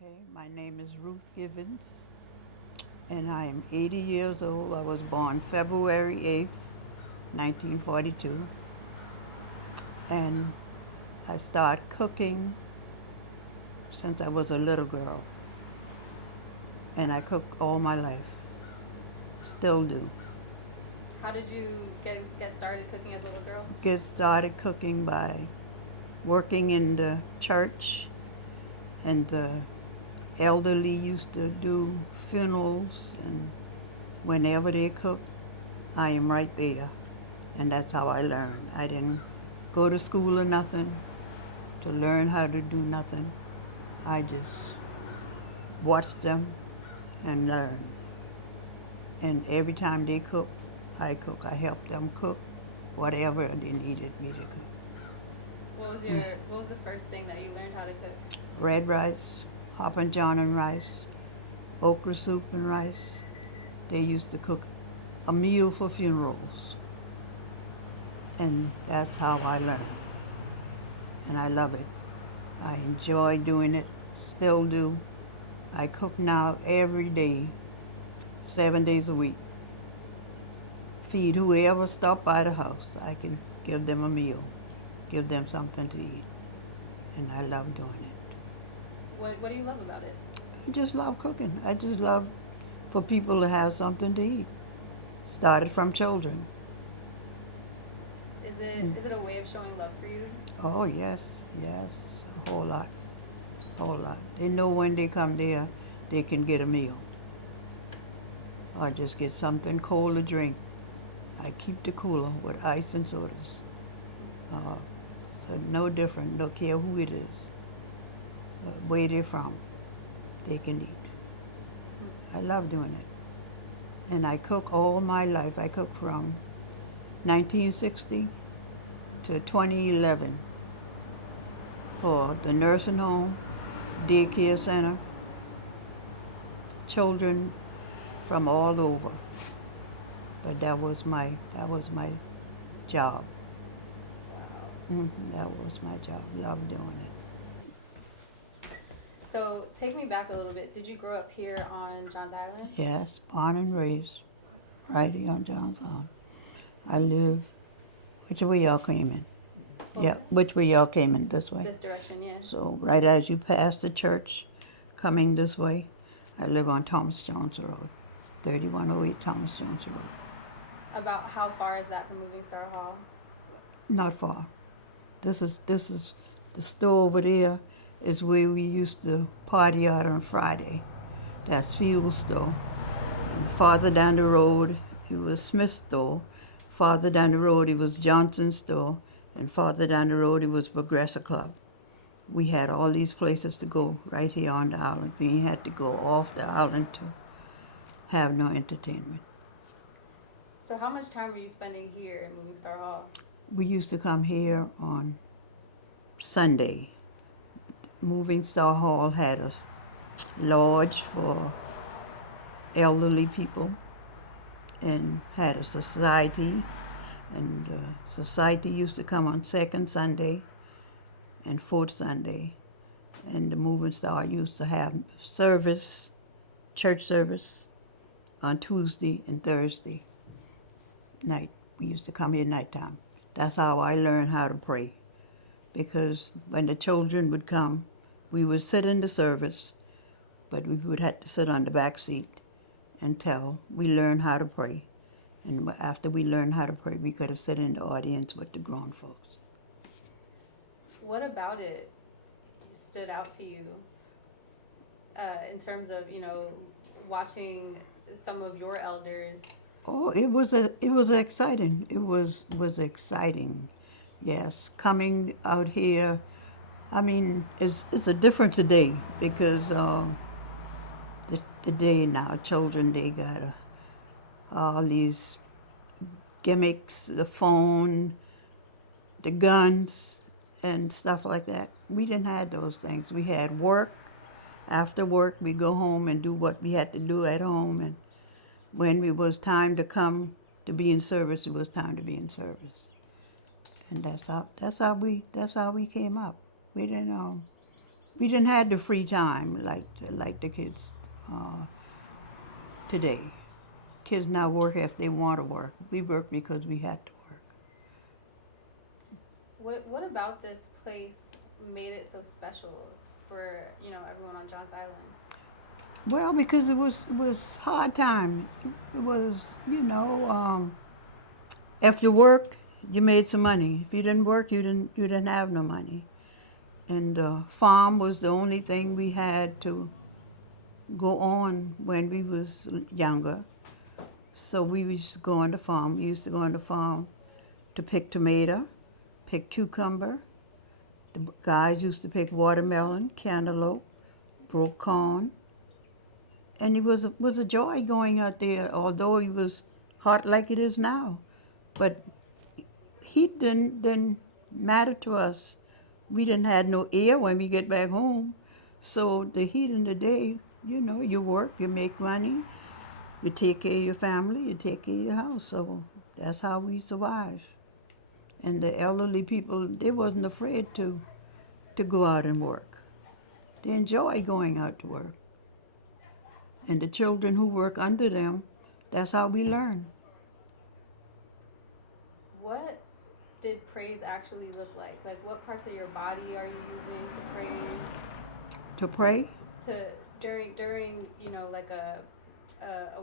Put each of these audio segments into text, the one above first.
Okay, my name is Ruth Givens, and I am 80 years old. I was born February 8th, 1942, and I started cooking since I was a little girl, and I cook all my life, still do. How did you get started cooking as a little girl? Get started cooking by working in the church, and the elderly used to do funerals, and whenever they cook, I am right there. And that's how I learned. I didn't go to school or nothing to learn how to do nothing. I just watched them and learned. And every time they cook, I cook. I help them cook whatever they needed me to cook. What was the first thing that you learned how to cook? Red rice, hop and john and rice, okra soup and rice. They used to cook a meal for funerals. And that's how I learned. And I love it. I enjoy doing it, still do. I cook now every day, 7 days a week. Feed whoever stop by the house. I can give them a meal, give them something to eat, and I love doing it. What do you love about it? I just love cooking. I just love for people to have something to eat. Started from children. Is it a way of showing love for you? Oh yes, yes, a whole lot. They know when they come there, they can get a meal or just get something cold to drink. I keep the cooler with ice and sodas. Uh, so no different, don't care who it is, where they're from, they can eat. I love doing it. And I cook all my life. I cook from 1960 to 2011 for the nursing home, daycare center, children from all over. But that was my job. Wow. That was my job. Love doing it. So take me back a little bit. Did you grow up here on Johns Island? Yes, born and raised right here on John's Island. I live. Which way y'all came in? What was Yeah, it? which way y'all came in? This way. This direction, yeah. So right as you pass the church, coming this way, I live on Thomas Jones Road, 3108 Thomas Jones Road. About how far is that from Moving Star Hall? Not far. This is the store over there is where we used to party out on Friday. That's Fuel Store. And farther down the road, it was Smith's store. Farther down the road, it was Johnson's store. And farther down the road, it was Progressive Club. We had all these places to go right here on the island. We had to go off the island to have no entertainment. So how much time were you spending here in Moving Star Hall? We used to come here on Sunday. Moving Star Hall had a lodge for elderly people and had a society. And the society used to come on second Sunday and fourth Sunday. And the Moving Star used to have service, church service, on Tuesday and Thursday night. We used to come here nighttime. That's how I learned how to pray. Because when the children would come, we would sit in the service, but we would have to sit on the back seat until we learned how to pray. And after we learned how to pray, we could have sat in the audience with the grown folks. What about it stood out to you in terms of watching some of your elders? Oh, it was exciting. It was exciting. Yes, coming out here. I mean, it's a different today because the day now children they got all these gimmicks, the phone, the guns, and stuff like that. We didn't have those things. We had work. After work, we go home and do what we had to do at home, and when it was time to come to be in service, it was time to be in service. And that's how we came up. We didn't We didn't have the free time like the kids uh, today. Kids now work if they want to work. We work because we had to work. What about this place made it so special for, everyone on John's Island? Well, because it was hard time. It was if you work, you made some money. If you didn't work, you didn't have no money. And farm was the only thing we had to go on when we was younger. So we used to go on the farm. We used to go on the farm to pick tomato, pick cucumber. The guys used to pick watermelon, cantaloupe, broke corn, and it was a joy going out there. Although it was hot like it is now, but heat didn't matter to us. We didn't have no air when we get back home, so the heat in the day, you work, you make money, you take care of your family, you take care of your house. So that's how we survive. And the elderly people, they wasn't afraid to go out and work. They enjoy going out to work. And the children who work under them, that's how we learn. What did praise actually look like? Like, what parts of your body are you using to praise? To pray. To during like a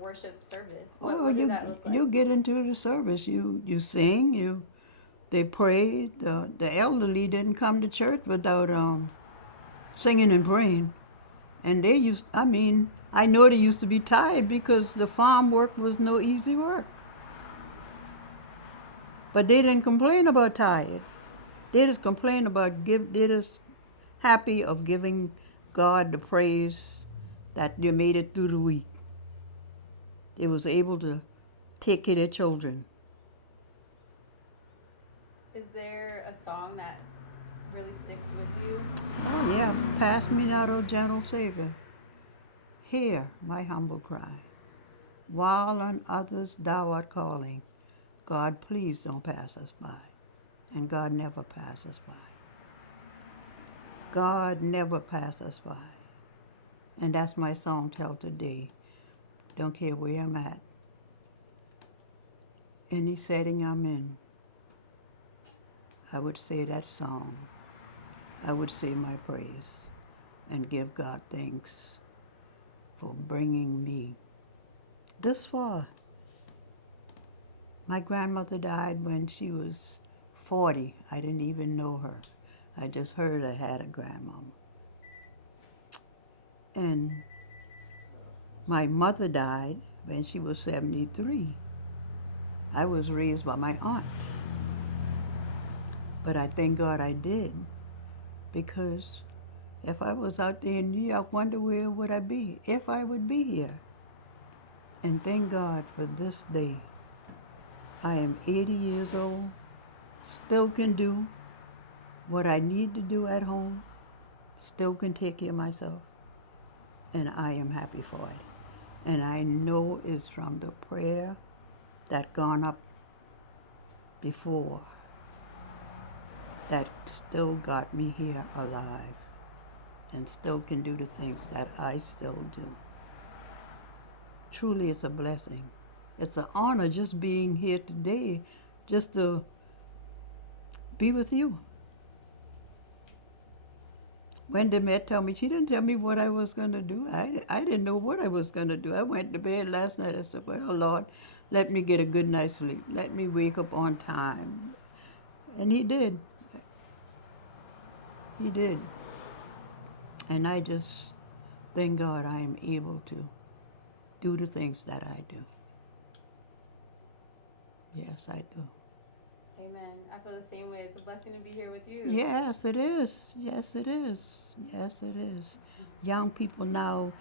worship service. Oh, What did you that look like? you get into the service. You sing. They prayed. The elderly didn't come to church without singing and praying. And they used. I mean, I know they used to be tired because the farm work was no easy work. But they didn't complain about tired. They just complained about give. They just happy of giving God the praise that they made it through the week. They was able to take care of their children. Is there a song that really sticks with you? Oh yeah, pass me not, O gentle Savior. Hear my humble cry. While on others thou art calling, God, please don't pass us by. And God never passes by. God never passes us by. And that's my song till today. Don't care where I'm at. Any setting I'm in, I would say that song. I would say my praise and give God thanks for bringing me this far. My grandmother died when she was 40. I didn't even know her. I just heard I had a grandmama. And my mother died when she was 73. I was raised by my aunt. But I thank God I did, because if I was out there in New York, wonder where would I be, if I would be here. And thank God for this day. I am 80 years old, still can do what I need to do at home, still can take care of myself, and I am happy for it. And I know it's from the prayer that gone up before that still got me here alive and still can do the things that I still do. Truly, it's a blessing. It's an honor just being here today, just to be with you. When they met, tell me, she didn't tell me what I was going to do. I didn't know what I was going to do. I went to bed last night. I said, well, Lord, let me get a good night's sleep. Let me wake up on time. And he did. He did. And I just thank God I am able to do the things that I do. Yes, I do. Amen. I feel the same way. It's a blessing to be here with you. Yes, it is. Yes, it is. Yes, it is. Young people now,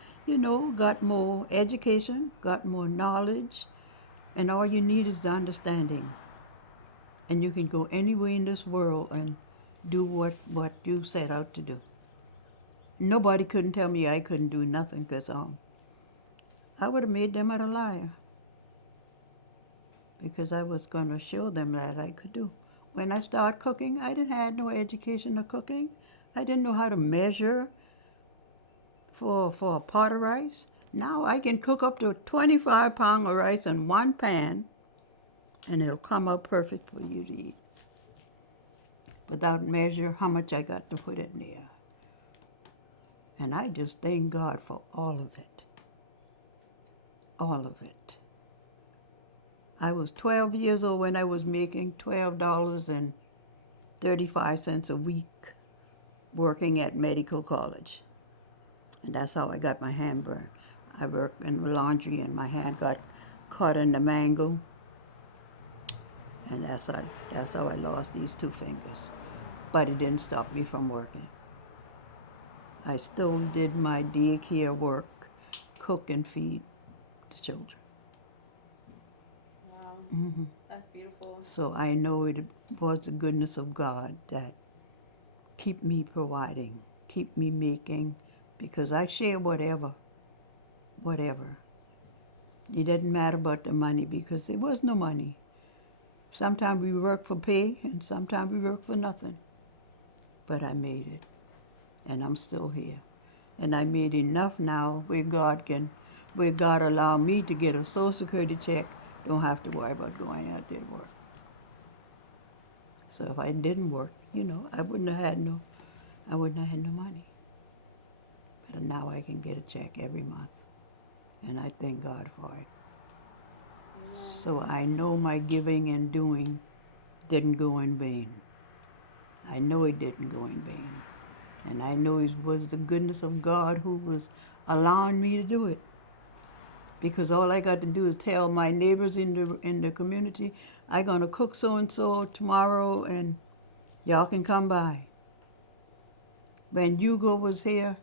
got more education, got more knowledge, and all you need is the understanding. And you can go anywhere in this world and do what you set out to do. Nobody couldn't tell me I couldn't do nothing, because I would have made them out a liar, because I was going to show them that I could do. When I started cooking, I didn't have no education of cooking. I didn't know how to measure. for a pot of rice. Now I can cook up to 25 pounds of rice in one pan, and it'll come out perfect for you to eat without measure how much I got to put in there. And I just thank God for all of it. All of it. I was 12 years old when I was making $12.35 a week working at medical college. And that's how I got my hand burned. I worked in the laundry and my hand got caught in the mango. And that's how I lost these two fingers. But it didn't stop me from working. I still did my daycare work, cook and feed the children. Wow. That's beautiful. So I know it was the goodness of God that keep me providing, keep me making, because I share whatever. It didn't matter about the money because there was no money. Sometimes we work for pay and sometimes we work for nothing. But I made it, and I'm still here. And I made enough now where God allow me to get a Social Security check, don't have to worry about going out there to work. So if I didn't work, I wouldn't have had no money. But now I can get a check every month, and I thank God for it. So I know my giving and doing didn't go in vain. I know it didn't go in vain. And I know it was the goodness of God who was allowing me to do it. Because all I got to do is tell my neighbors in the community, I'm going to cook so-and-so tomorrow and y'all can come by. When Hugo was here,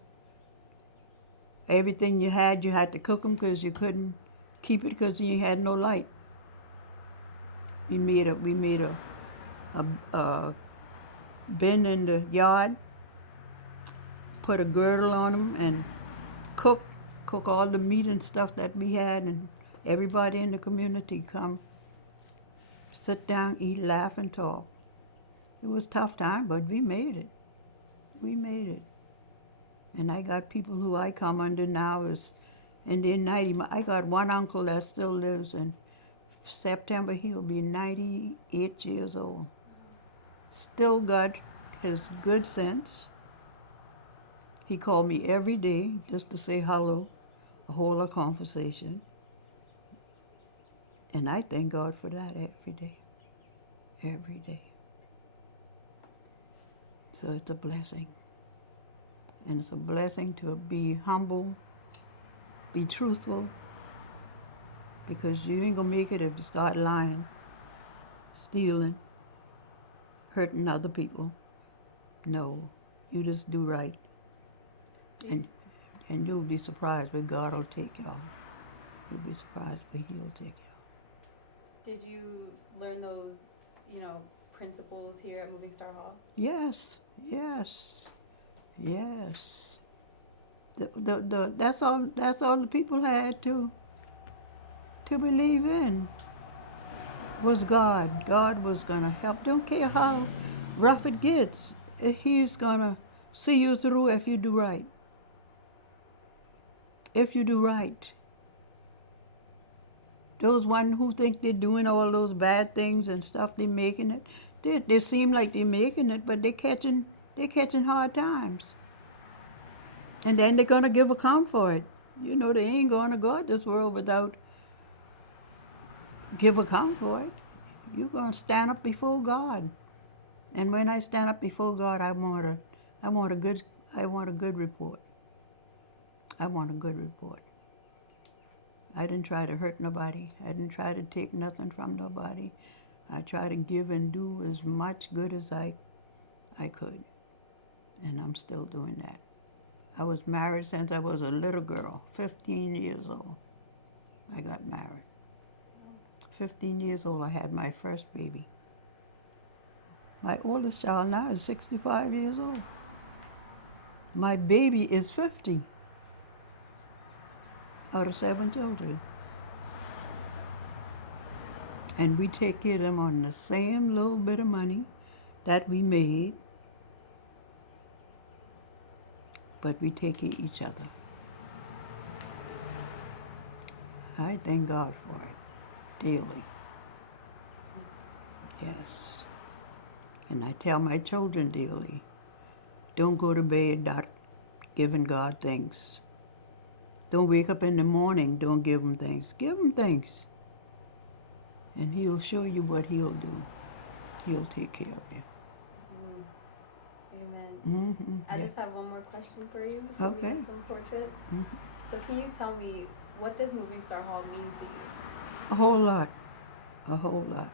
everything you had to cook them because you couldn't keep it because you had no light. We made a bin in the yard, put a girdle on them, and cook all the meat and stuff that we had, and everybody in the community come, sit down, eat, laugh, and talk. It was a tough time, but we made it. We made it. And I got people who I come under now is in their 90. I got one uncle that still lives, in September he'll be 98 years old. Still got his good sense. He called me every day just to say hello, hold a conversation. And I thank God for that every day. Every day. So it's a blessing. And it's a blessing to be humble, be truthful, because you ain't gonna make it if you start lying, stealing, hurting other people. No, you just do right. And you'll be surprised where God will take y'all. You'll be surprised where He'll take y'all. Did you learn those, principles here at Moving Star Hall? Yes. That's all the people had to believe in was God. God was gonna help. Don't care how rough it gets. He's gonna see you through if you do right. If you do right. Those one who think they're doing all those bad things and stuff, they're making it. They seem like they're making it, but they're catching hard times. And then they're gonna give account for it. They ain't gonna go out this world without give account for it. You're gonna stand up before God. And when I stand up before God, I want a good report. I want a good report. I didn't try to hurt nobody. I didn't try to take nothing from nobody. I try to give and do as much good as I could. And I'm still doing that. I was married since I was a little girl, 15 years old. I got married. 15 years old, I had my first baby. My oldest child now is 65 years old. My baby is 50 out of 7 children. And we take care of them on the same little bit of money that we made, but we take care of each other. I thank God for it daily. Yes. And I tell my children daily, don't go to bed not giving God thanks. Don't wake up in the morning, don't give him thanks. Give him thanks. And he'll show you what he'll do. He'll take care of you. Amen. I Yeah. just have one more question for you before we Okay. get some portraits. Mhm. So can you tell me, what does Moving Star Hall mean to you? A whole lot. A whole lot.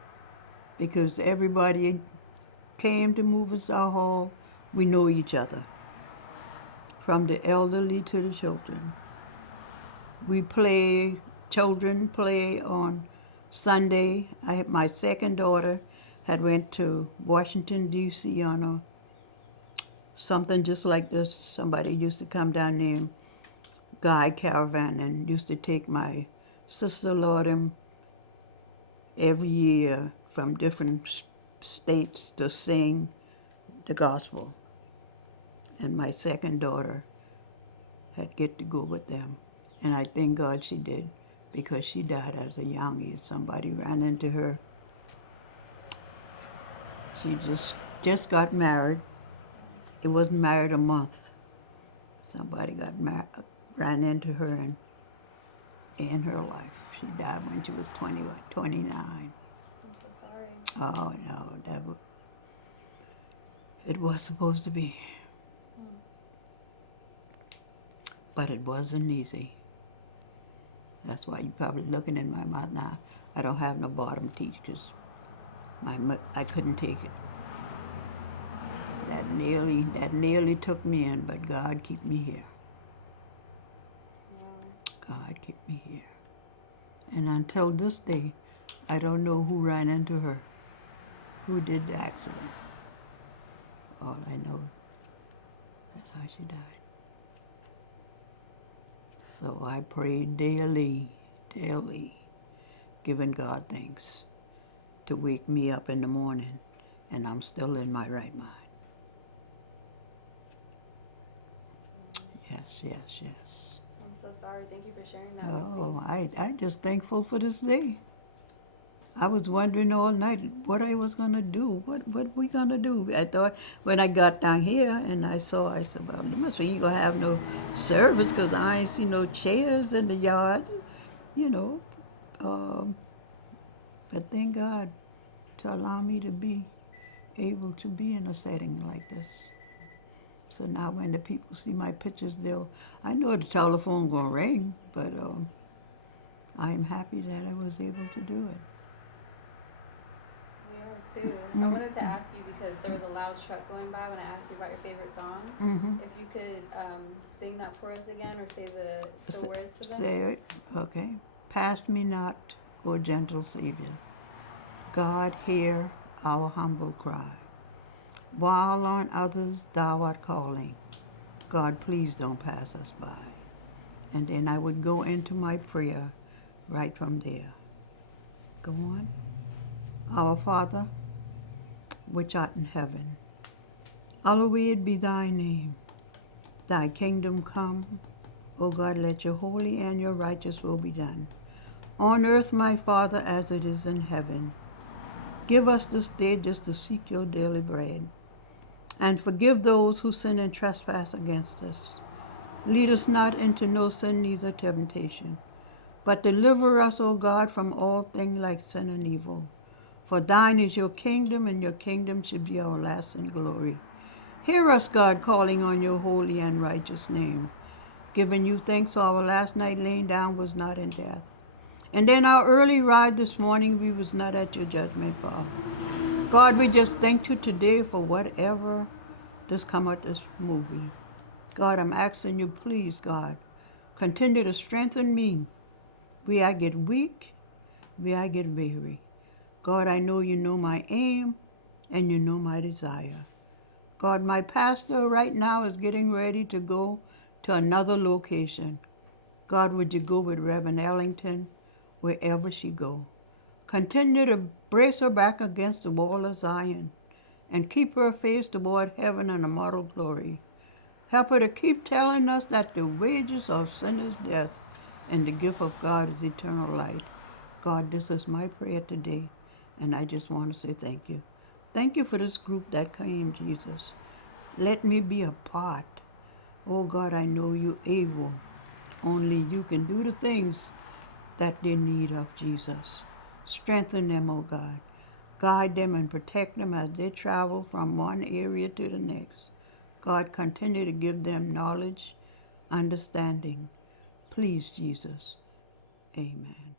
Because everybody came to Moving Star Hall, we know each other. From the elderly to the children. Children play on Sunday. My second daughter had went to Washington, D.C. on something just like this. Somebody used to come down there, Guy Caravan, and used to take my sister-in-law them every year from different states to sing the gospel. And my second daughter had get to go with them. And I thank God she did, because she died as a youngie. Somebody ran into her. She just got married. It wasn't married a month. Somebody ran into her and in her life. She died when she was 29. I'm so sorry. Oh no, it was supposed to be, but it wasn't easy. That's why you're probably looking in my mouth now. I don't have no bottom teeth because I couldn't take it. That nearly took me in, but God keep me here. God keep me here. And until this day, I don't know who ran into her, who did the accident. All I know, that's how she died. So I pray daily, giving God thanks to wake me up in the morning, and I'm still in my right mind. Yes. I'm so sorry. Thank you for sharing that Oh, with me. I just thankful for this day. I was wondering all night what I was gonna do. What we gonna do? I thought when I got down here and I said, well, you must be ain't gonna have no service, 'cause I ain't see no chairs in the yard, you know. Um, but thank God to allow me to be able to be in a setting like this. So now when the people see my pictures, I know the telephone gonna ring, but I'm happy that I was able to do it. We are too. I wanted to ask you, because there was a loud truck going by when I asked you about your favorite song. If you could sing that for us again, or say the words to that. Say it, okay. Pass me not, O gentle Savior. God, hear our humble cry. While on others thou art calling, God, please don't pass us by. And then I would go into my prayer right from there. Go on. Our Father, which art in heaven, hallowed be thy name. Thy kingdom come. O God, let your holy and your righteous will be done. On earth, my Father, as it is in heaven. Give us this day just to seek your daily bread. And forgive those who sin and trespass against us. Lead us not into no sin, neither temptation. But deliver us, O God, from all things like sin and evil. For thine is your kingdom, and your kingdom should be our lasting glory. Hear us, God, calling on your holy and righteous name. Giving you thanks, our last night laying down was not in death. And then our early ride this morning, we was not at your judgment bar. God, we just thank you today for whatever just come out this movie. God, I'm asking you, please, God, continue to strengthen me. Where I get weak, where I get weary. God, I know you know my aim and you know my desire. God, my pastor right now is getting ready to go to another location. God, would you go with Reverend Ellington wherever she go? Continue to brace her back against the wall of Zion and keep her face toward heaven and immortal glory. Help her to keep telling us that the wages of sin is death, and the gift of God is eternal life. God, this is my prayer today, and I just want to say thank you. Thank you for this group that came, Jesus. Let me be a part. Oh God, I know you're able. Only you can do the things that they need of, Jesus. Strengthen them, oh God. Guide them and protect them as they travel from one area to the next. God, continue to give them knowledge, understanding. Please, Jesus. Amen.